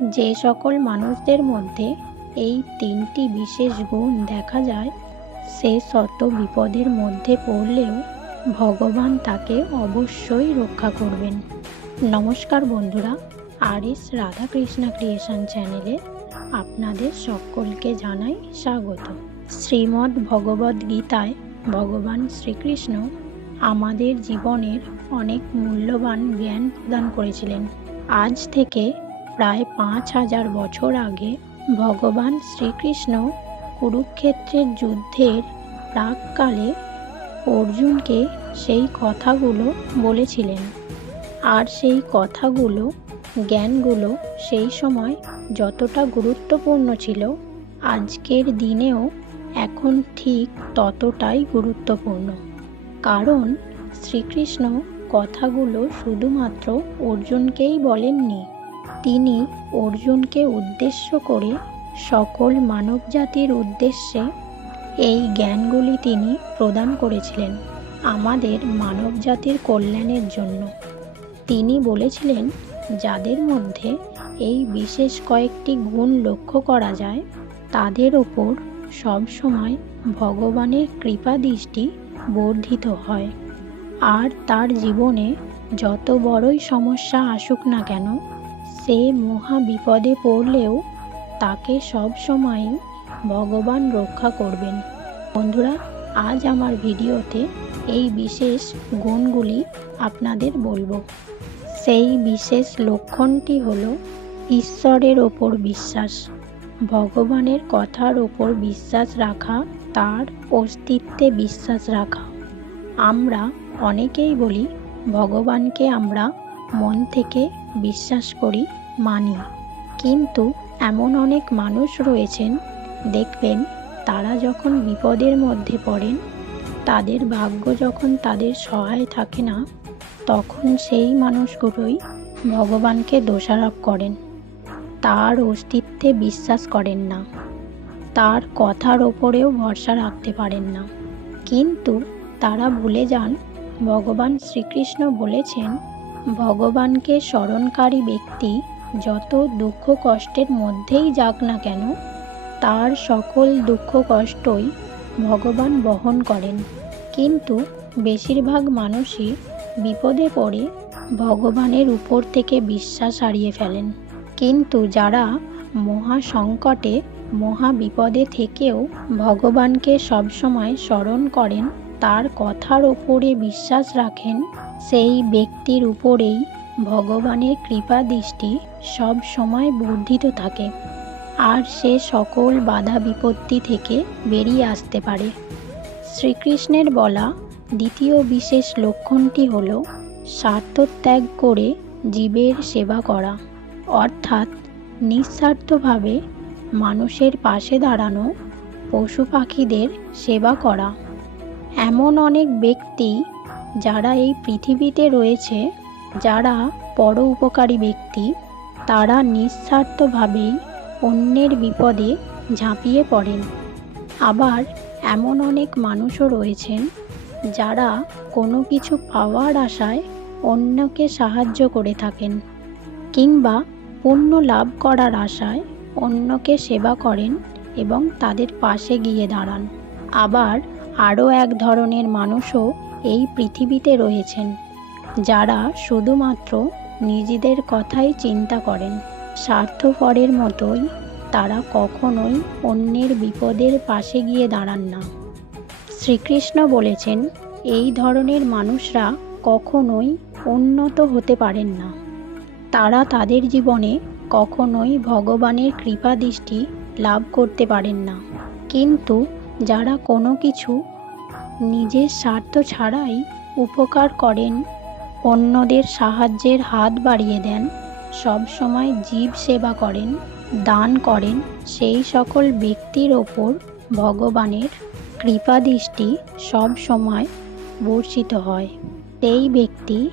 যে সকল মানুষদের মধ্যে এই তিনটি বিশেষ গুণ দেখা যায়, সে শত বিপদের মধ্যে পড়লেও ভগবান তাকে অবশ্যই রক্ষা করবেন। নমস্কার বন্ধুরা আর এস রাধাকৃষ্ণা ক্রিয়েশন চ্যানেলে আপনাদের সকলকে জানাই স্বাগত। শ্রীমদ্ ভগবদ্ গীতায় ভগবান শ্রীকৃষ্ণ আমাদের জীবনের অনেক মূল্যবান জ্ঞান প্রদান করেছিলেন। আজ থেকে প্রায় পাঁচ হাজার বছর আগে ভগবান শ্রীকৃষ্ণ কুরুক্ষেত্রের যুদ্ধের প্রাককালে অর্জুনকে সেই কথাগুলো বলেছিলেন। আর সেই কথাগুলো, জ্ঞানগুলো সেই সময় যতটা গুরুত্বপূর্ণ ছিল, আজকের দিনেও এখন ঠিক ততটাই গুরুত্বপূর্ণ। কারণ শ্রীকৃষ্ণ কথাগুলো শুধুমাত্র অর্জুনকেই বলেননি তিনি অর্জুনকে উদ্দেশ্য করে সকল মানবজাতির উদ্দেশ্যে এই জ্ঞানগুলি তিনি প্রদান করেছিলেন আমাদের মানবজাতির কল্যাণের জন্য। তিনি বলেছিলেন, যাদের মধ্যে এই বিশেষ কয়েকটি গুণ লক্ষ্য করা যায়, তাদের ওপর সবসময় ভগবানের কৃপা দৃষ্টি বর্ধিত হয়। আর তার জীবনে যত বড়ই সমস্যা আসুক না কেন সে মহা বিপদে পড়লেও তাকে সব সময়ই ভগবান রক্ষা করবেন। বন্ধুরা, আজ আমার ভিডিওতে এই বিশেষ গুণগুলি আপনাদের বলব। সেই বিশেষ লক্ষণটি হলো ঈশ্বরের ওপর বিশ্বাস, ভগবানের কথার ওপর বিশ্বাস রাখা, তার অস্তিত্বে বিশ্বাস রাখা। আমরা অনেকেই বলি, ভগবানকে আমরা মন থেকে বিশ্বাস করি মানি। কিন্তু এমন অনেক মানুষ রয়েছেন, দেখবেন তারা যখন বিপদের মধ্যে পড়েন, তাদের ভাগ্য যখন তাদের সহায় থাকে না, তখন সেই মানুষগুলোই ভগবানকে দোষারোপ করেন। তার অস্তিত্বে বিশ্বাস করেন না। তার কথার ওপরেও ভরসা রাখতে পারেন না। কিন্তু তারা ভুলে যান, ভগবান শ্রীকৃষ্ণ বলেছেন, ভগবানকে স্মরণকারী ব্যক্তি যত দুঃখ কষ্টের মধ্যেই যাক না কেন, তার সকল দুঃখ কষ্টই ভগবান বহন করেন। কিন্তু বেশিরভাগ মানুষই বিপদে পড়ে ভগবানের উপর থেকে বিশ্বাস হারিয়ে ফেলেন। কিন্তু যারা মহা সংকটে মহা বিপদে থেকেও ভগবানকে সবসময় স্মরণ করেন, তার কথার ওপরে বিশ্বাস রাখেন, সেই ব্যক্তির উপরেই ভগবানের কৃপা দৃষ্টি সব সময় বর্ধিত থাকে, আর সে সকল বাধা বিপত্তি থেকে বেরিয়ে আসতে পারে। শ্রীকৃষ্ণের বলা দ্বিতীয় বিশেষ লক্ষণটি হল স্বার্থত্যাগ করে জীবের সেবা করা, অর্থাৎ নিঃস্বার্থভাবে মানুষের পাশে দাঁড়ানো পশু পাখিদের সেবা করা। এমন অনেক ব্যক্তি যারা এই পৃথিবীতে রয়েছে, যারা পর উপকারী ব্যক্তি তারা নিঃস্বার্থভাবেই অন্যের বিপদে ঝাঁপিয়ে পড়েন। আবার এমন অনেক মানুষও রয়েছেন যারা কোনো কিছু পাওয়ার আশায় অন্যকে সাহায্য করে থাকেন কিংবা পুণ্য লাভ করার আশায় অন্যকে সেবা করেন এবং তাদের পাশে গিয়ে দাঁড়ান। আবার আরও এক ধরনের মানুষও এই পৃথিবীতে রয়েছেন যারা শুধুমাত্র নিজেদের কথাই চিন্তা করেন। স্বার্থপরের মতোই তারা কখনোই অন্যের বিপদের পাশে গিয়ে দাঁড়ান না। শ্রীকৃষ্ণ বলেছেন, এই ধরনের মানুষরা কখনোই উন্নত হতে পারেন না। তারা তাদের জীবনে কখনোই ভগবানের কৃপা দৃষ্টি লাভ করতে পারেন না। কিন্তু যারা কোনো কিছু নিজের স্বার্থ ছাড়াই উপকার করেন অন্যদের সাহায্যের হাত বাড়িয়ে দেন। সব সময় জীব সেবা করেন, দান করেন। সেই সকল ব্যক্তির ওপর ভগবানের কৃপা দৃষ্টি সব সময় বর্ষিত হয়। সেই ব্যক্তি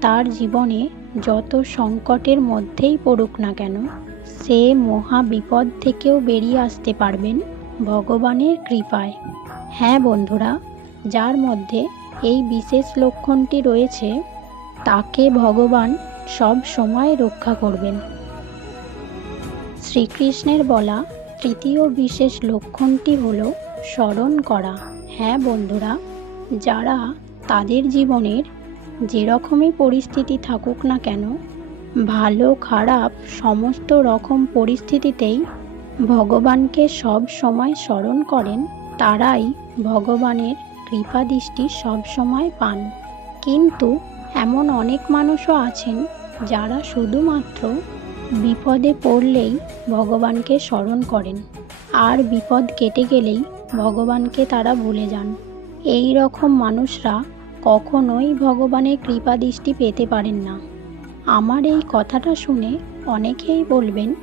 তার জীবনে যত সংকটের মধ্যেই পড়ুক না কেন, সে মহা বিপদ থেকেও বেরিয়ে আসতে পারবেন ভগবানের কৃপায়। হ্যাঁ বন্ধুরা, যার মধ্যে এই বিশেষ লক্ষণটি রয়েছে, তাকে ভগবান সব সময় রক্ষা করবেন। শ্রীকৃষ্ণের বলা তৃতীয় বিশেষ লক্ষণটি হল স্মরণ করা। হ্যাঁ বন্ধুরা, যারা তাদের জীবনের যেরকমই পরিস্থিতি থাকুক না কেন, ভালো, খারাপ, সমস্ত রকম পরিস্থিতিতেই ভগবানকে সব সময় স্মরণ করেন, তারাই ভগবানের কৃপাদৃষ্টি সব সময় পান। কিন্তু এমন অনেক মানুষও আছেন যারা শুধুমাত্র বিপদে পড়লেই ভগবানকে স্মরণ করেন আর বিপদ কেটে গেলেই ভগবানকে তারা ভুলে যান। এই রকম মানুষরা কখনোই ভগবানের কৃপাদৃষ্টি পেতে পারেন না। আমার এই কথাটা শুনে অনেকেই বলবেন,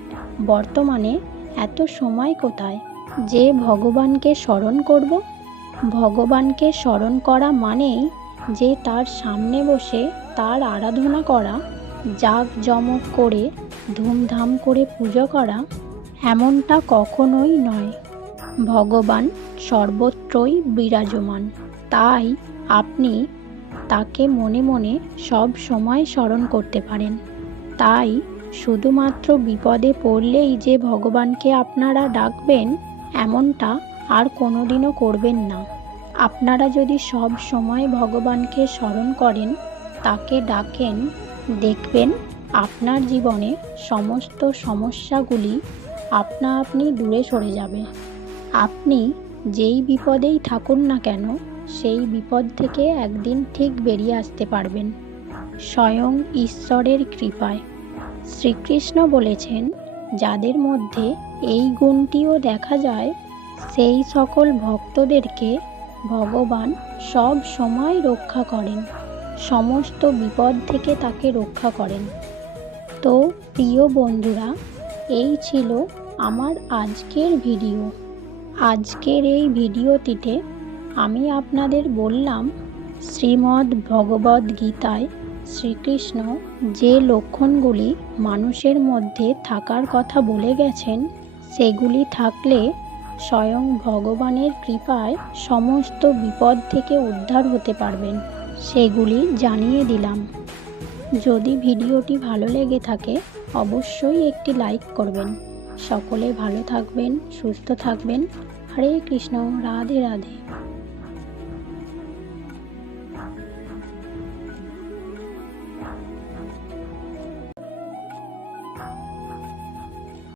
বর্তমানে এত সময় কোথায়? যে ভগবানকে স্মরণ করব? ভগবানকে স্মরণ করা মানেই যে তার সামনে বসে তার আরাধনা করা, জাঁকজমক করে, ধুমধাম করে পুজো করা এমনটা কখনোই নয়। ভগবান সর্বত্রই বিরাজমান। তাই আপনি তাকে মনে মনে সব সময় স্মরণ করতে পারেন। তাই শুধুমাত্র বিপদে পড়লেই যে ভগবানকে আপনারা ডাকবেন, এমনটা আর কোনোদিনও করবেন না। আপনারা যদি সব সময় ভগবানকে স্মরণ করেন, তাকে ডাকেন, দেখবেন আপনার জীবনে সমস্ত সমস্যাগুলি আপনা আপনি দূরে সরে যাবে। আপনি যেই বিপদেই থাকুন না কেন, সেই বিপদ থেকে একদিন ঠিক বেরিয়ে আসতে পারবেন। স্বয়ং ঈশ্বরের কৃপায়। শ্রীকৃষ্ণ বলেছেন, যাদের মধ্যে এই গুণটিও দেখা যায় সেই সকল ভক্তদেরকে ভগবান সব সময় রক্ষা করেন, সমস্ত বিপদ থেকে তাকে রক্ষা করেন। তো প্রিয় বন্ধুরা, এই ছিল আমার আজকের ভিডিও। আজকের এই ভিডিওটিতে আমি আপনাদের বললাম, শ্রীমদ্ ভগবদ গীতায় শ্রীকৃষ্ণ যে লক্ষণগুলি মানুষের মধ্যে থাকার কথা বলে গেছেন, সেগুলি থাকলে স্বয়ং ভগবানের কৃপায় সমস্ত বিপদ থেকে উদ্ধার হতে পারবেন। সেগুলি জানিয়ে দিলাম। যদি ভিডিওটি ভালো লেগে থাকে, অবশ্যই একটি লাইক করবেন। সকলে ভালো থাকবেন, সুস্থ থাকবেন। হরে কৃষ্ণ, রাধে রাধে।